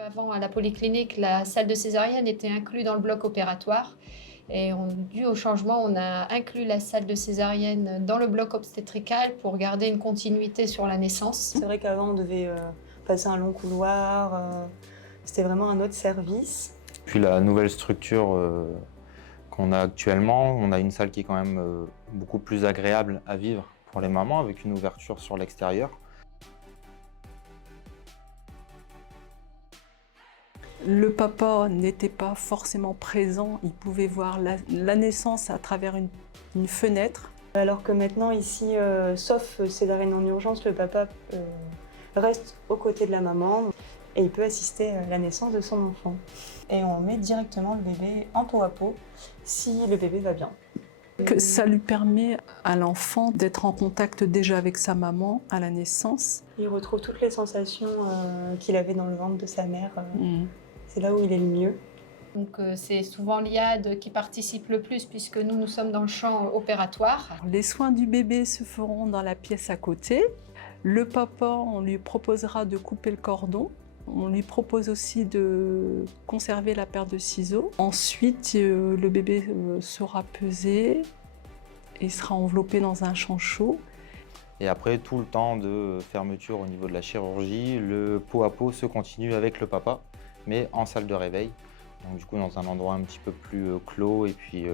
Avant, à la polyclinique, la salle de césarienne était inclue dans le bloc opératoire. Et dû au changement, on a inclus la salle de césarienne dans le bloc obstétrical pour garder une continuité sur la naissance. C'est vrai qu'avant, on devait passer un long couloir. C'était vraiment un autre service. Puis la nouvelle structure qu'on a actuellement, on a une salle qui est quand même beaucoup plus agréable à vivre pour les mamans, avec une ouverture sur l'extérieur. Le papa n'était pas forcément présent, il pouvait voir la naissance à travers une fenêtre. Alors que maintenant, ici, sauf césarienne en urgence, le papa reste aux côtés de la maman et il peut assister à la naissance de son enfant. Et on met directement le bébé en peau à peau si le bébé va bien. Que ça lui permet à l'enfant d'être en contact déjà avec sa maman à la naissance. Il retrouve toutes les sensations qu'il avait dans le ventre de sa mère. Mmh. C'est là où il est le mieux. Donc c'est souvent l'IAD qui participe le plus puisque nous sommes dans le champ opératoire. Les soins du bébé se feront dans la pièce à côté. Le papa, on lui proposera de couper le cordon. On lui propose aussi de conserver la paire de ciseaux. Ensuite, le bébé sera pesé et sera enveloppé dans un champ chaud. Et après, tout le temps de fermeture au niveau de la chirurgie, le pot à pot se continue avec le papa, mais en salle de réveil. Donc du coup, dans un endroit un petit peu plus clos et puis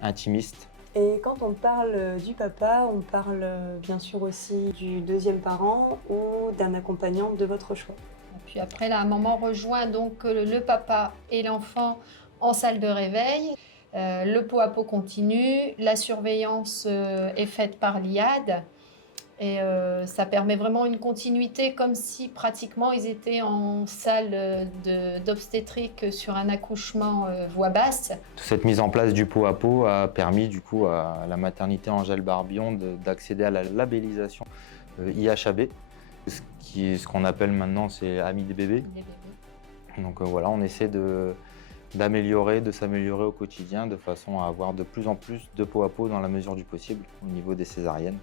intimiste. Et quand on parle du papa, on parle bien sûr aussi du deuxième parent ou d'un accompagnant de votre choix. Et puis après, la maman rejoint donc le papa et l'enfant en salle de réveil. Le pot à pot continue, la surveillance est faite par l'IAD. Et ça permet vraiment une continuité comme si pratiquement ils étaient en salle d'obstétrique sur un accouchement voix basse. Toute cette mise en place du pot à pot a permis du coup à la maternité Angèle Barbillon d'accéder à la labellisation IHAB. Ce qu'on appelle maintenant, c'est Amis des bébés. Donc voilà, on essaie d'améliorer, de s'améliorer au quotidien de façon à avoir de plus en plus de pot à pot dans la mesure du possible au niveau des césariennes.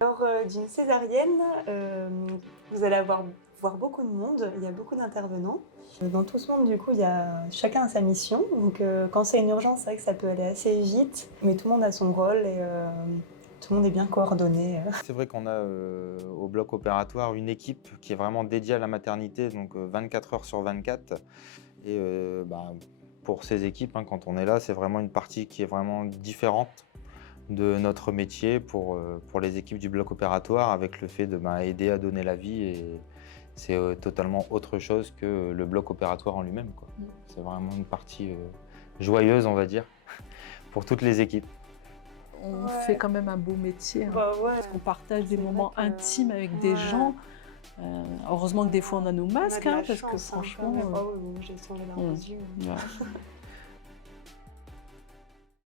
Lors d'une césarienne, vous allez voir beaucoup de monde, il y a beaucoup d'intervenants. Dans tout ce monde, du coup, chacun a sa mission. Donc quand c'est une urgence, c'est vrai que ça peut aller assez vite, mais tout le monde a son rôle et tout le monde est bien coordonné. C'est vrai qu'on a au bloc opératoire une équipe qui est vraiment dédiée à la maternité, donc 24 heures sur 24. Et pour ces équipes, quand on est là, c'est vraiment une partie qui est vraiment différente de notre métier pour les équipes du bloc opératoire, avec le fait de aider à donner la vie. Et c'est totalement autre chose que le bloc opératoire en lui-même. C'est vraiment une partie joyeuse, on va dire, pour toutes les équipes. On fait quand même un beau métier, hein, parce qu'on partage des moments intimes avec des gens. Heureusement que des fois on a nos masques, parce que franchement... j'ai le larmes aux yeux.